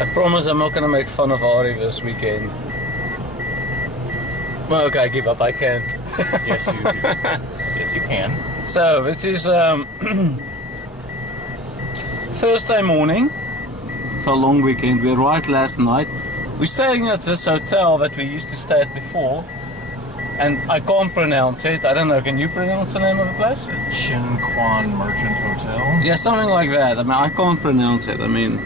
I promise I'm not gonna make fun of Ari this weekend. Well, okay, I give up. I can't. Yes, you do. Yes, you can. So it is Thursday morning for a long weekend. We arrived last night. We're staying at this hotel that we used to stay at before, and I can't pronounce it. I don't know. Can you pronounce the name of the place? Chin Quan Merchant Hotel. Yeah, something like that. I mean, I can't pronounce it. I mean,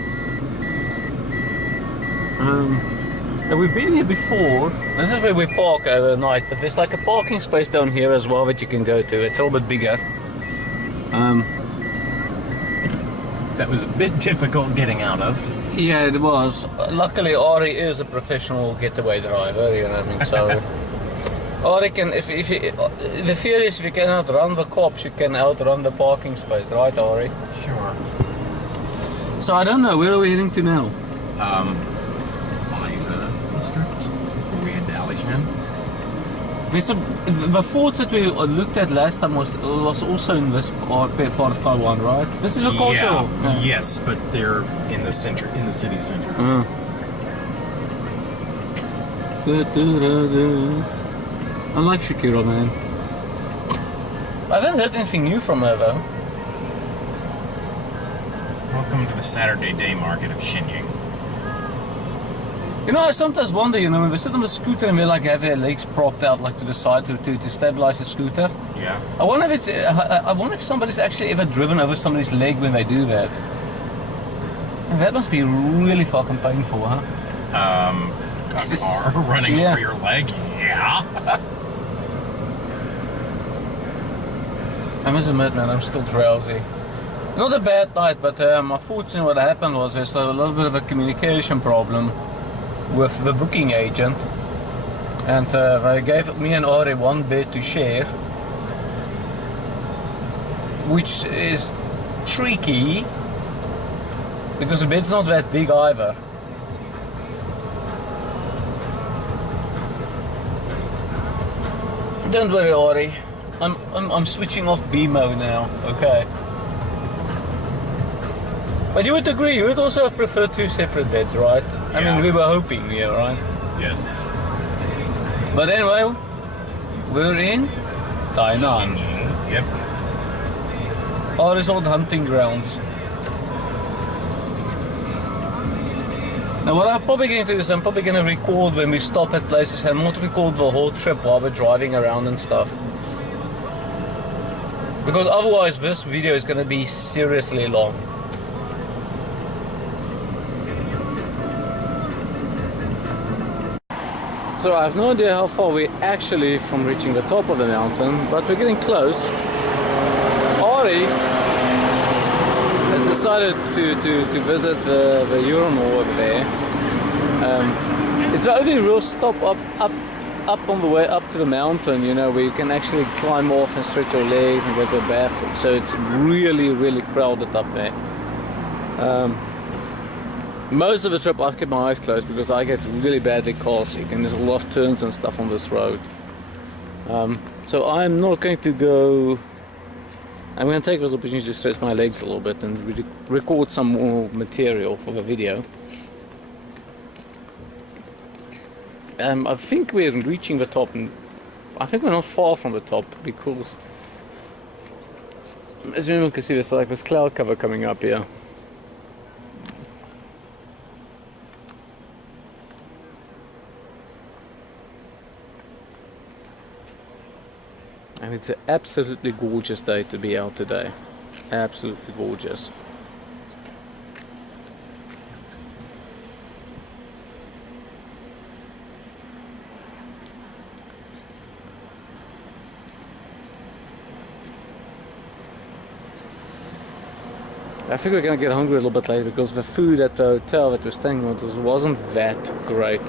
and we've been here before. This is where we park overnight, but there's like a parking space down here as well that you can go to. It's a little bit bigger. That was a bit difficult getting out of. Yeah, it was. Luckily, Ari is a professional getaway driver, you know what I mean, so... Ari can, if you, the theory is if you can outrun the cops, you can outrun the parking space, right, Ari? Sure. So I don't know, where are we heading to now? By the district, before we head to Alishan. The forts that we looked at last time was also in this part of Taiwan, right? This is a cultural. Yeah. Yes, but they're in the center, in the city center. I like Shakira, man. I haven't heard anything new from her though. Welcome to the Saturday day market of Shenyang. You know, I sometimes wonder, you know, when we sit on the scooter and we like have their legs propped out like to the side to stabilize the scooter. Yeah. I wonder if somebody's actually ever driven over somebody's leg when they do that. And that must be really fucking painful, huh? A car running over your leg? Yeah. I must admit, man, I'm still drowsy. Not a bad night, but unfortunately what happened was there's a little bit of a communication problem with the booking agent, and they gave me and Ari one bed to share, which is tricky because the bed's not that big either. Don't worry, Ari, I'm switching off BMO now, okay? But you would agree, you would also have preferred two separate beds, right? I mean, we were hoping, yeah, right? Yes. But anyway, we're in Tainan. Yep. Ari's old hunting grounds. Now what I'm probably going to do is I'm probably going to record when we stop at places and not record the whole trip while we're driving around and stuff. Because otherwise this video is going to be seriously long. So I have no idea how far we're actually from reaching the top of the mountain, but we're getting close. Ari has decided to visit the urinal over there. It's the only real stop up on the way up to the mountain, you know, where you can actually climb off and stretch your legs and go to the bathroom. So it's really crowded up there. Most of the trip I've kept my eyes closed because I get really badly car sick and there's a lot of turns and stuff on this road. So I'm not going to go. I'm going to take this opportunity to stretch my legs a little bit and record some more material for the video. I think we're reaching the top, and I think we're not far from the top because, as you can see, there's like this cloud cover coming up here. And it's an absolutely gorgeous day to be out today. Absolutely gorgeous. I think we're gonna get hungry a little bit later because the food at the hotel that we're staying at wasn't that great.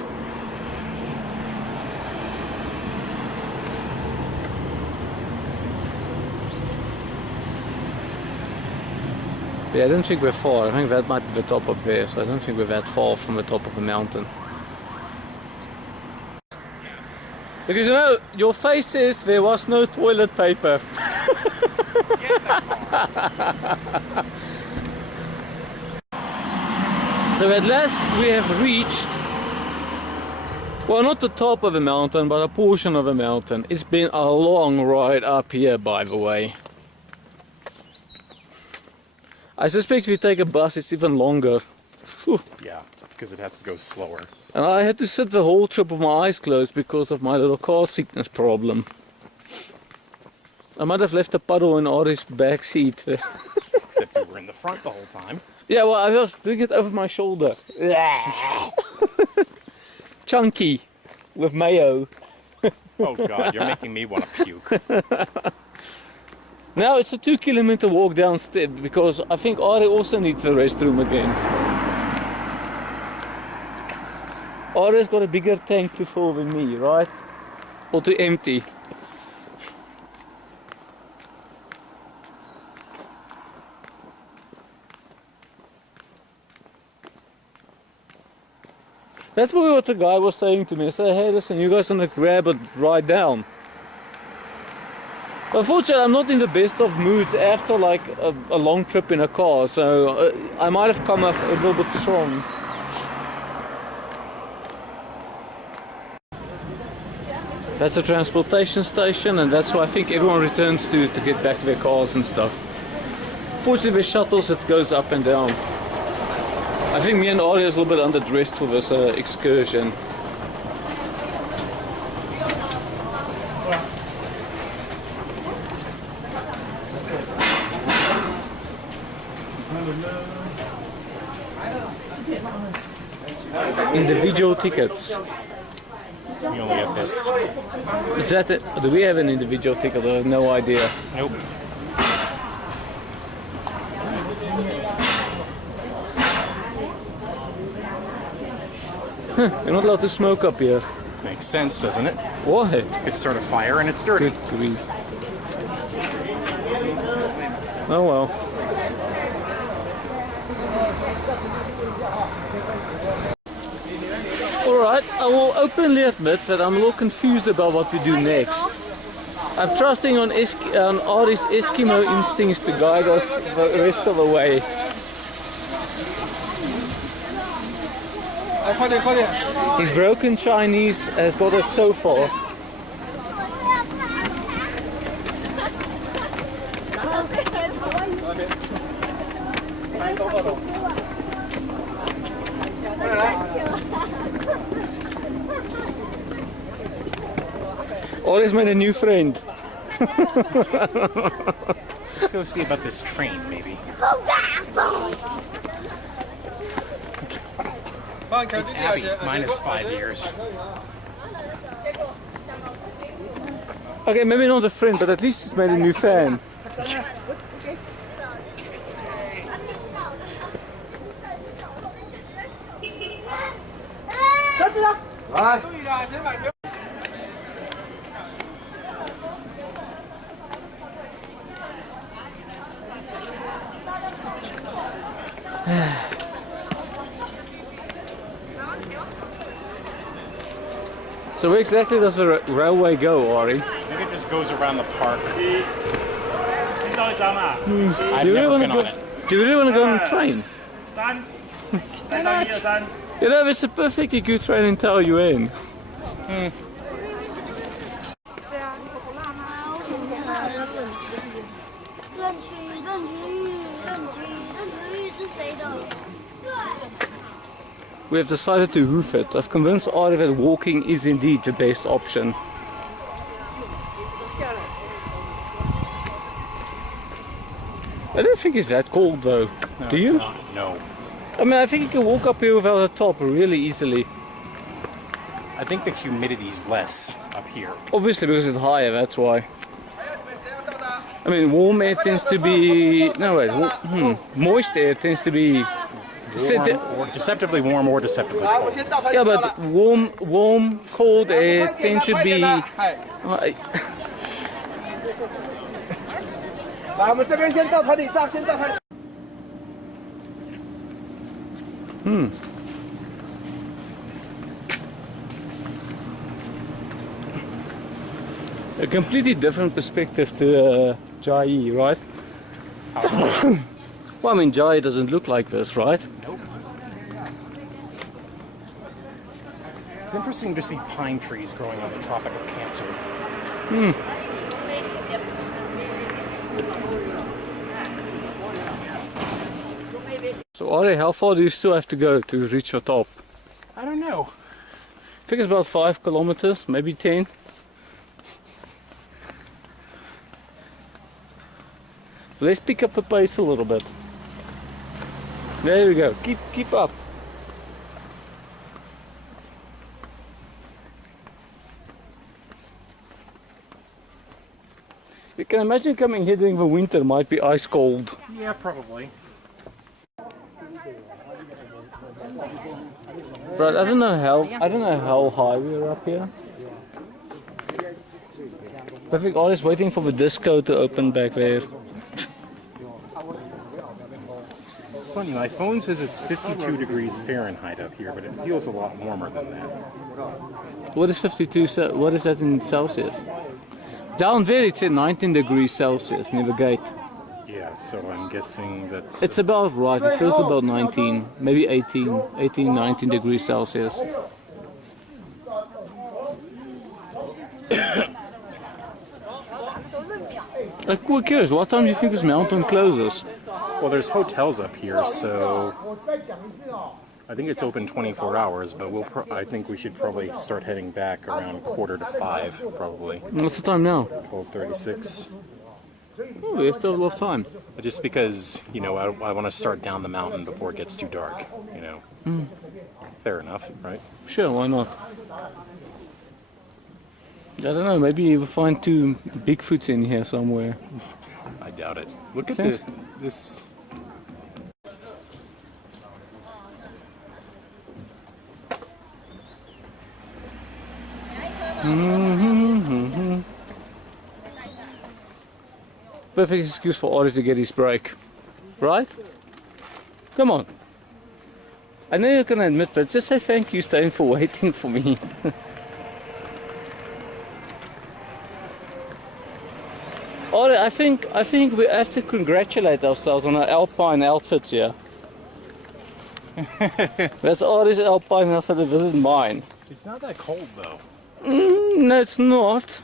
Yeah, I don't think we're far. I think that might be the top up there, so I don't think we're that far from the top of the mountain. Because you know, your face says there was no toilet paper. So at last we have reached, well, not the top of the mountain, but a portion of the mountain. It's been a long ride up here, by the way. I suspect if you take a bus it's even longer. Whew. Yeah, because it has to go slower. And I had to sit the whole trip with my eyes closed because of my little car sickness problem. I might have left a puddle in Ari's back seat. Except you were in the front the whole time. Yeah, well, I was doing it over my shoulder. Chunky with mayo. Oh god, you're making me want to puke. Now it's a 2-kilometer walk downstairs because I think Ari also needs the restroom again. Ari's got a bigger tank to fill than me, right? Or to empty. That's probably what the guy was saying to me. I said, hey, listen, you guys want to grab it right down. Unfortunately, I'm not in the best of moods after like a long trip in a car, so I might have come off a little bit strong. That's a transportation station, and that's why I think everyone returns to get back to their cars and stuff. Fortunately, with shuttles, it goes up and down. I think me and Ari is a little bit underdressed for this excursion. Individual tickets. You only have this. Is that it? Do we have an individual ticket? I have no idea. Nope. You're not allowed to smoke up here. Makes sense, doesn't it? What? It's sort of fire and it's dirty. Good grief. Oh well. Alright, I will openly admit that I'm a little confused about what we do next. I'm trusting on Ari's Eskimo instincts to guide us the rest of the way. His broken Chinese has got us so far. Ari's made a new friend. Let's go see about this train, maybe. It's Abby, minus 5 years. Okay, maybe not a friend, but at least he's made a new fan. So where exactly does the railway go, Ari? I think it just goes around the park. I've Do you never really been on want to it. go? Do you really want to go on a train? You know, it's a perfectly good train in Taoyuan. We have decided to hoof it. I've convinced Ari that walking is indeed the best option. I don't think it's that cold though. No, do you? It's not. No. I mean, I think you can walk up here without a top really easily. I think the humidity's less up here. Obviously because it's higher, that's why. I mean, warm air tends to be... No, wait. Moist air tends to be... Warm, or deceptively warm or deceptively cold. Yeah, but warm, cold air tend to be... A completely different perspective to Jai, right? Well, I mean, Jai doesn't look like this, right? Nope. It's interesting to see pine trees growing on the Tropic of Cancer. So Ari, how far do you still have to go to reach the top? I don't know. I think it's about 5 kilometers, maybe 10. Let's pick up the pace a little bit. There we go. Keep up. You can imagine coming here during the winter might be ice cold. Yeah, probably. But I don't know how high we are up here. I think Ari's waiting for the disco to open back there. It's funny, my phone says it's 52 degrees Fahrenheit up here, but it feels a lot warmer than that. What is 52? What is that in Celsius? Down there it's at 19 degrees Celsius near the gate. Yeah, so I'm guessing that's... It's about right. It feels about 19, maybe 18, 19 degrees Celsius. I'm curious, what time do you think this mountain closes? Well, there's hotels up here, so I think it's open 24 hours, but I think we should probably start heading back around 4:45, probably. What's the time now? 12:36. Oh, we still have a lot of time. Just because, you know, I want to start down the mountain before it gets too dark, you know. Fair enough, right? Sure, why not? I don't know, maybe you'll find 2 Bigfoots in here somewhere. I doubt it. Look at this. Perfect excuse for Ari to get his break. Right? Come on. I know you can admit, but just say thank you, Stan, for waiting for me. Ari, I think we have to congratulate ourselves on our alpine outfits here. That's Ari's alpine outfit, this is mine. It's not that cold, though. No, it's not.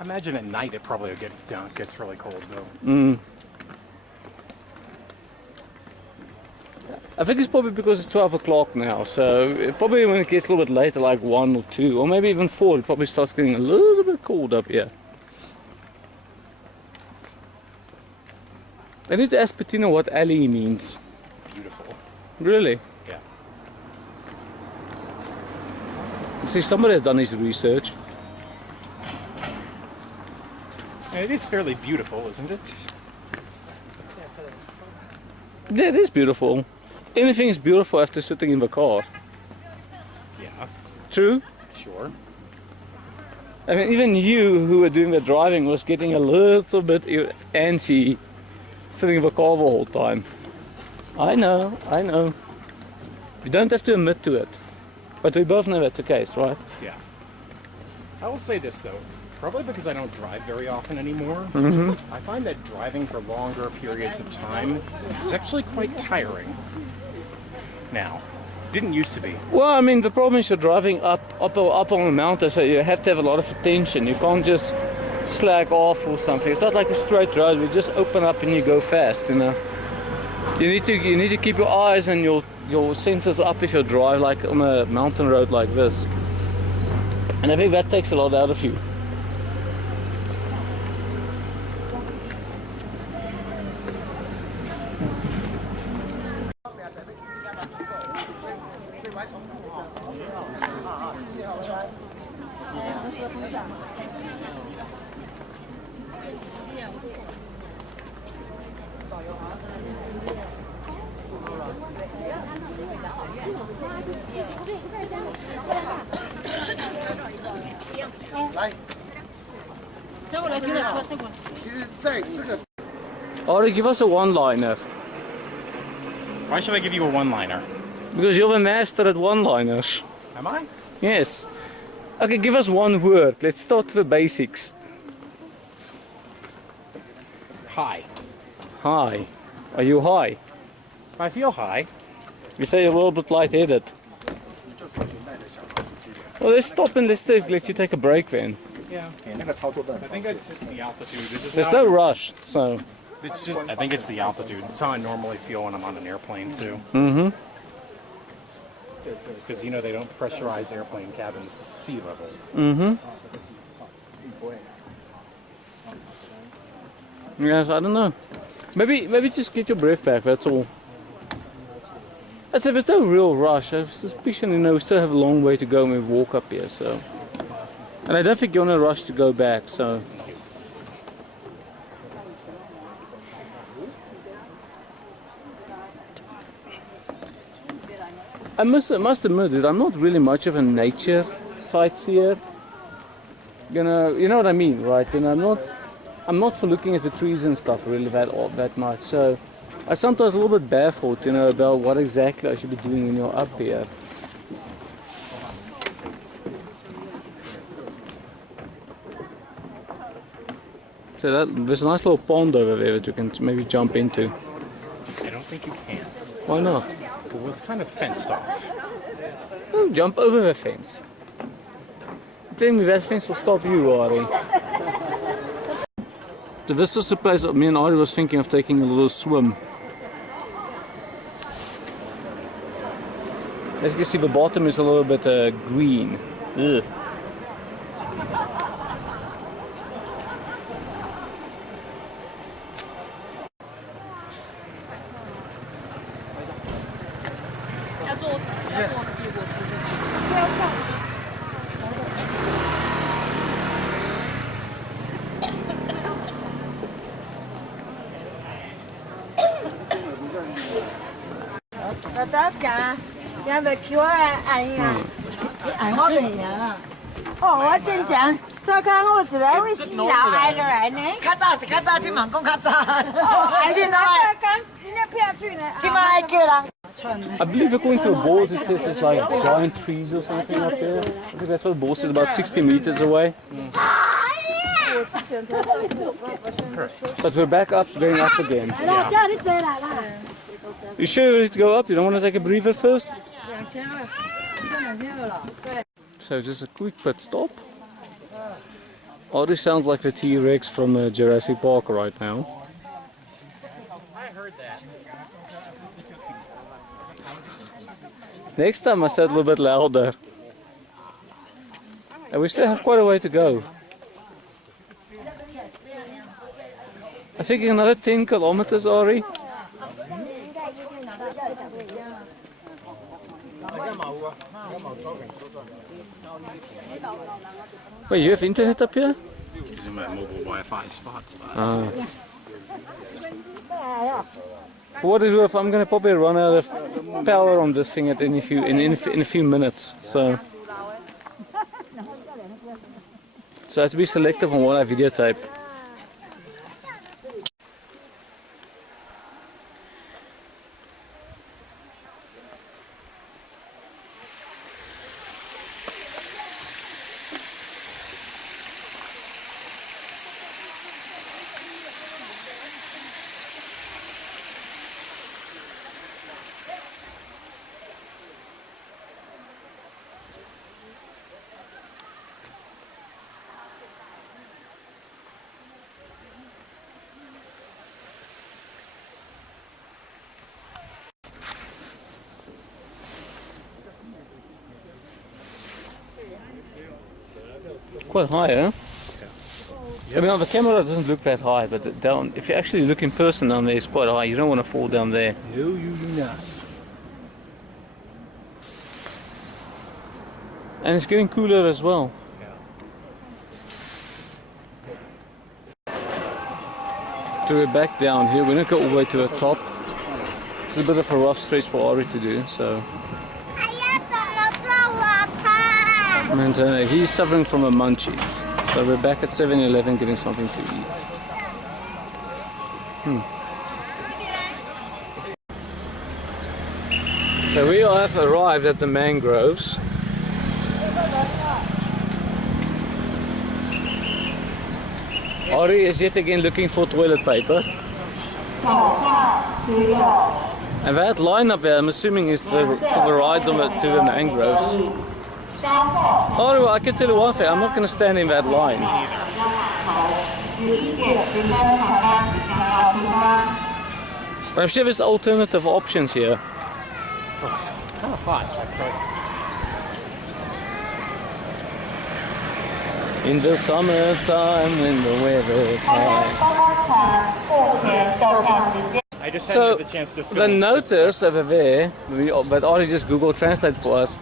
I imagine at night it probably gets really cold, though. I think it's probably because it's 12 o'clock now, so probably when it gets a little bit later, like 1 or 2, or maybe even 4, it probably starts getting a little bit cold up here. I need to ask Bettina what alley means. Beautiful. Really? Yeah. See, somebody has done his research. And it is fairly beautiful, isn't it? Yeah, it is beautiful. Anything is beautiful after sitting in the car. Yeah. True? Sure. I mean, even you who were doing the driving was getting a little bit antsy sitting in the car the whole time. I know. You don't have to admit to it. But we both know that's the case, right? Yeah. I will say this, though. Probably because I don't drive very often anymore, I find that driving for longer periods of time is actually quite tiring now. Didn't used to be. Well, I mean, the problem is you're driving up on a mountain, so you have to have a lot of attention. You can't just slack off or something. It's not like a straight road. You just open up and you go fast, you know. You need to keep your eyes and your senses up if you drive like on a mountain road like this. And I think that takes a lot out of you. Or give us a one-liner. Why should I give you a one-liner? Because you're the master at one-liners. Am I? Yes. Okay, give us one word. Let's start with the basics. High. High. Are you high? I feel high. You say you're a little bit lightheaded. Well, let's stop and let you take a break then. Yeah. I think it's just the altitude. There's no rush, so. It's just, I think it's the altitude. It's how I normally feel when I'm on an airplane too. Mm-hmm. Because you know they don't pressurize airplane cabins to sea level. Mm-hmm. Yes, I don't know. Maybe just get your breath back, that's all. I said there's no real rush. I have suspicion, we still have a long way to go when we walk up here, so. And I don't think you're in a rush to go back, so. I must admit that I'm not really much of a nature sightseer. You know what I mean, right? And I'm not for looking at the trees and stuff really that much. So I'm sometimes a little bit baffled, about what exactly I should be doing when you're up here. So there's a nice little pond over there that you can maybe jump into. I don't think you can. Why not? Well, it's kind of fenced off. Oh, jump over the fence. Tell me that fence will stop you, Ari. So this is the place me and Ari was thinking of taking a little swim. As you can see, the bottom is a little bit green. Ugh. I believe according to a board it says it's like giant trees or something up there. I think that's what the board says, about 60 meters away. But we're back up, going up again. Yeah. You sure you're ready to go up? You don't want to take a breather first? So just a quick pit stop. Already sounds like the T-Rex from Jurassic Park right now. I heard that. Next time I said a little bit louder. And we still have quite a way to go. I think another 10 kilometers, Ari. Wait, you have internet up here? Using my mobile Wi-Fi spots. For what it's worth, I'm gonna probably run out of power on this thing in a few minutes. So I have to be selective on what I videotape. Quite high, huh? I mean, on the camera it doesn't look that high, but down, if you actually look in person down there, it's quite high. You don't want to fall down there. No, you do not. And it's getting cooler as well. So we're back down here. We're not going all the way to the top. It's a bit of a rough stretch for Ari to do, so. And he's suffering from a munchies. So we're back at 7-Eleven getting something to eat. So we have arrived at the mangroves. Ari is yet again looking for toilet paper. And that line up there, I'm assuming, is for the rides to the mangroves. Oh, well, I can tell you one thing, I'm not going to stand in that line. But I'm sure there's alternative options here. Oh, it's kind of hot, actually. In the summertime when the weather's high. I just So, hadn't had the chance to film the this notice stuff. over there, but Ari just Google Translate for us,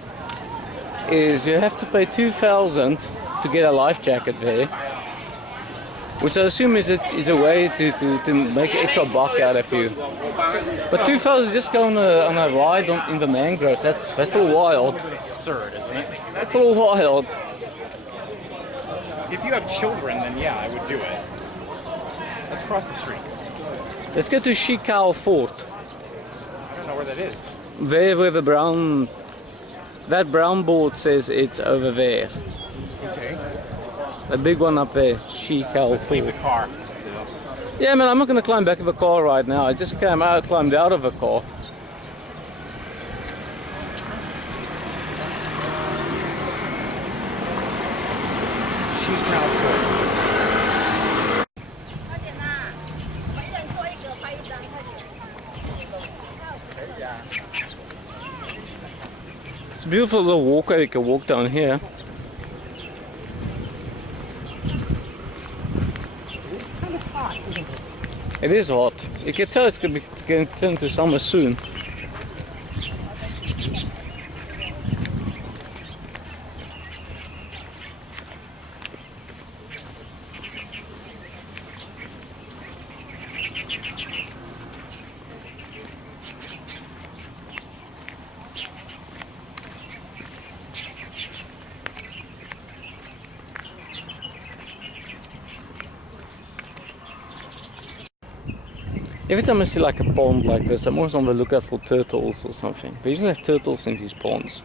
is you have to pay 2,000 to get a life jacket there. Which I assume is a way to make an extra buck out of you. But 2,000 just go on a ride in the mangroves, that's a little wild. Absurd, isn't it? That's a little wild. If you have children, then yeah, I would do it. Let's cross the street. Let's go to Shikao Fort. I don't know where that is. There where the that brown board says it's over there. Okay. The big one up there, Shikao Let's leave the Fort. car. Yeah man, I'm not gonna climb back of the car right now. I just climbed out of the car. It's a beautiful little walkway you can walk down here. It is hot. You can tell it's going to turn to summer soon. Every time I see like a pond like this, I'm always on the lookout for turtles or something. They usually have turtles in these ponds.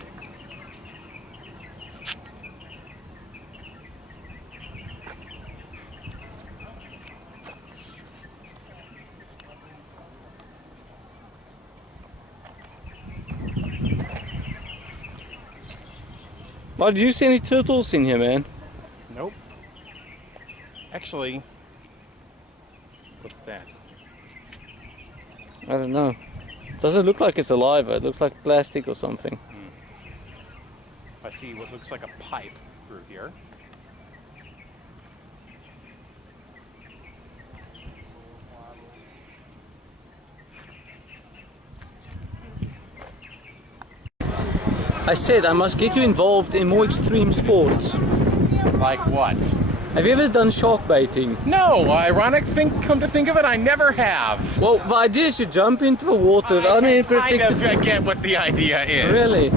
Why, do you see any turtles in here, man? Nope. Actually, what's that? I don't know. Doesn't look like it's alive. It looks like plastic or something. I see what looks like a pipe through here. I said I must get you involved in more extreme sports. Like what? Have you ever done shark baiting? No, come to think of it, I never have. Well, the idea is you jump into the water I unprotected. kind of get what the idea is. Really?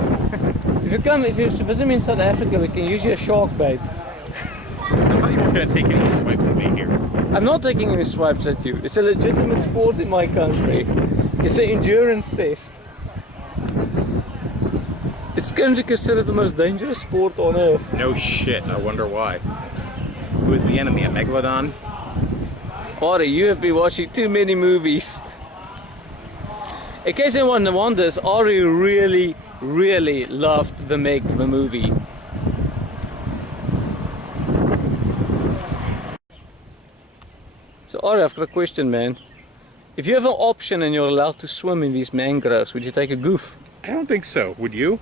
If you visit me in South Africa, we can use your shark bait. I thought you weren't going to take any swipes at me here. I'm not taking any swipes at you. It's a legitimate sport in my country. It's an endurance test. It's going to be considered the most dangerous sport on earth. No shit, I wonder why. Who is the enemy, a megalodon? Ari, you have been watching too many movies. In case anyone wonders, Ari really loved the Meg, the movie. So Ari, I've got a question, man. If you have an option and you're allowed to swim in these mangroves, would you take a goof? I don't think so. Would you?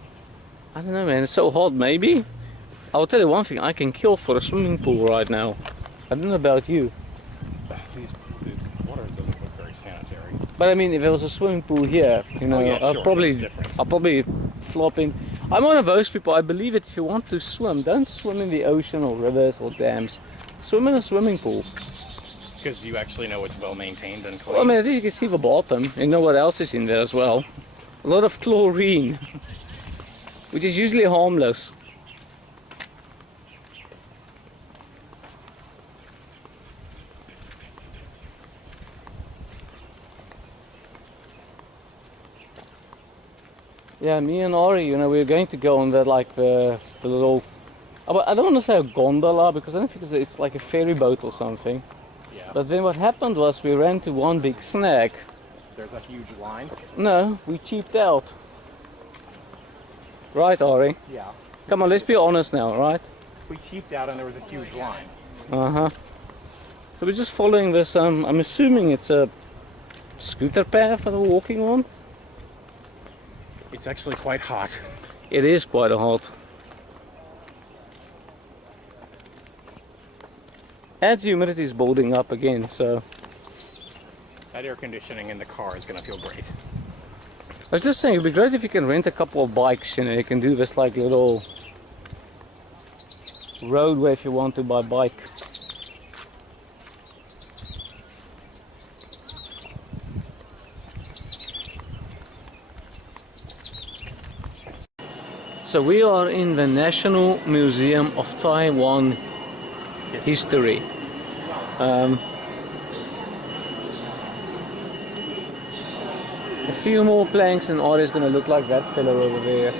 I don't know, man. It's so hot, maybe. I'll tell you one thing. I can kill for a swimming pool right now. I don't know about you. These water doesn't look very sanitary. But I mean, if there was a swimming pool here, you know, Oh, yeah, I'll sure, probably flop in. I'm one of those people. I believe that if you want to swim, don't swim in the ocean or rivers or dams. Swim in a swimming pool. Because you actually know it's well maintained and clean. Well, I mean, at least you can see the bottom. You know what else is in there as well. A lot of chlorine, which is usually harmless. Yeah, me and Ari, you know, we were going to go on the little, I don't want to say a gondola because I don't think it's like a ferry boat or something. Yeah. But then what happened was we ran to one big snag. There's a huge line. No, we cheaped out. Right, Ari? Yeah. Come on, let's be honest now, right? We cheaped out and there was a huge line. Uh-huh. So we're just following this, I'm assuming it's a scooter path that we're walking on. It's actually quite hot. It is quite hot. As humidity is building up again, so... That air conditioning in the car is going to feel great. I was just saying, it'd be great if you can rent a couple of bikes, you know, you can do this like little roadway if you want to by bike. So we are in the National Museum of Taiwan History. A few more planks and Ari's gonna look like that fellow over there.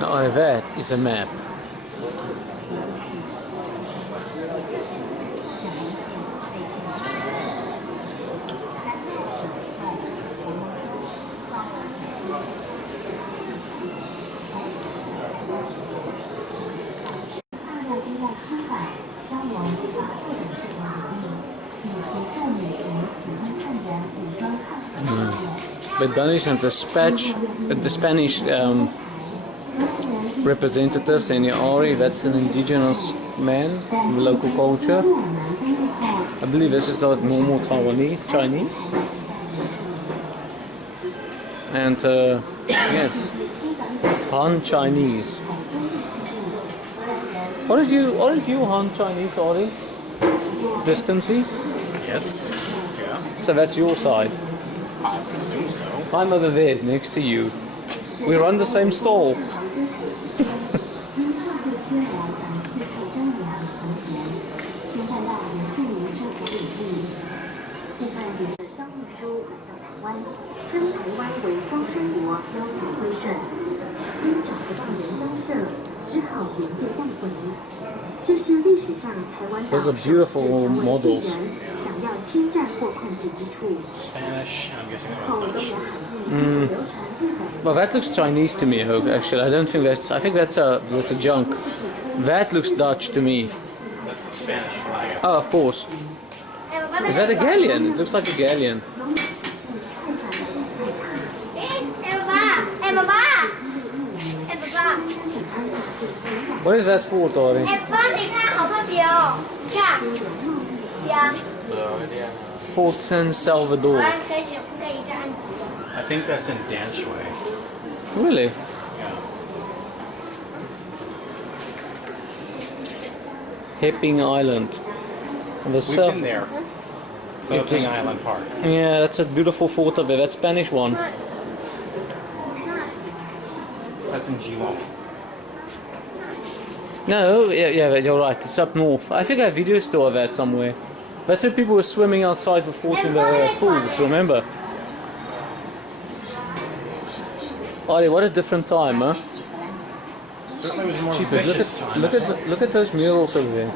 Now that is a map. The Danish and the Spanish representatives in the Ari, that's an indigenous man from the local culture. I believe this is not normal Chinese. And yes, Han Chinese. Aren't you Han Chinese, Ari? Distantly? Yes. Yeah. So that's your side. I assume so. I'm over there next to you. We run the same stall. Those are beautiful models. Spanish, I'm guessing that was Dutch. Well, that looks Chinese to me, Hope. Actually, I don't think that's. I think that's a junk. That looks Dutch to me. That's the Spanish flag. Oh, of course. Is that a galleon? It looks like a galleon. What is that for, Tori? Fort San Salvador. I think that's in Danshway. Really? Yeah. Hipping Island. On the We've south. been there. Hipping Island Park. Yeah, that's a beautiful fort up there. That Spanish one. That's in Geelong. No, yeah, you're right. It's up north. I think I have videos still of that somewhere. That's where people were swimming outside the fort in the pools, remember? Ollie, what a different time, huh? Certainly was a more Cheapers. vicious time. Look at those murals over there.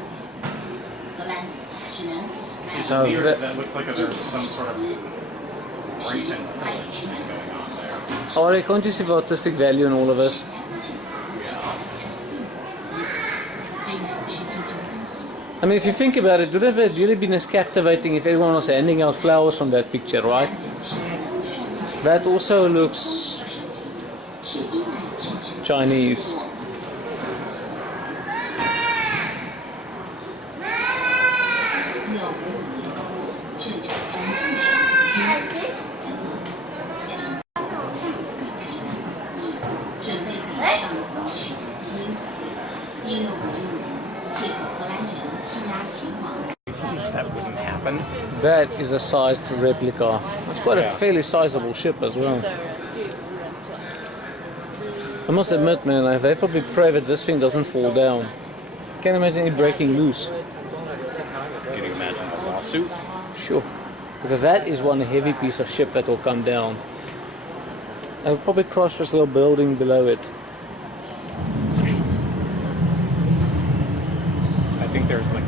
There's mirrors that look like there's some sort of rape and pillage thing going on there. Ollie, can't you see the artistic value in all of this? Yeah. I mean, if you think about it, would it have really been as captivating if everyone was handing out flowers from that picture, right? That also looks Chinese. That wouldn't happen. That is a sized replica. It's quite a fairly sizable ship as well. I must admit, man, they probably pray that this thing doesn't fall down. Can't imagine it breaking loose. Can you imagine a lawsuit? Sure. Because that is one heavy piece of ship that will come down. I'll probably crush this little building below it. I think there's like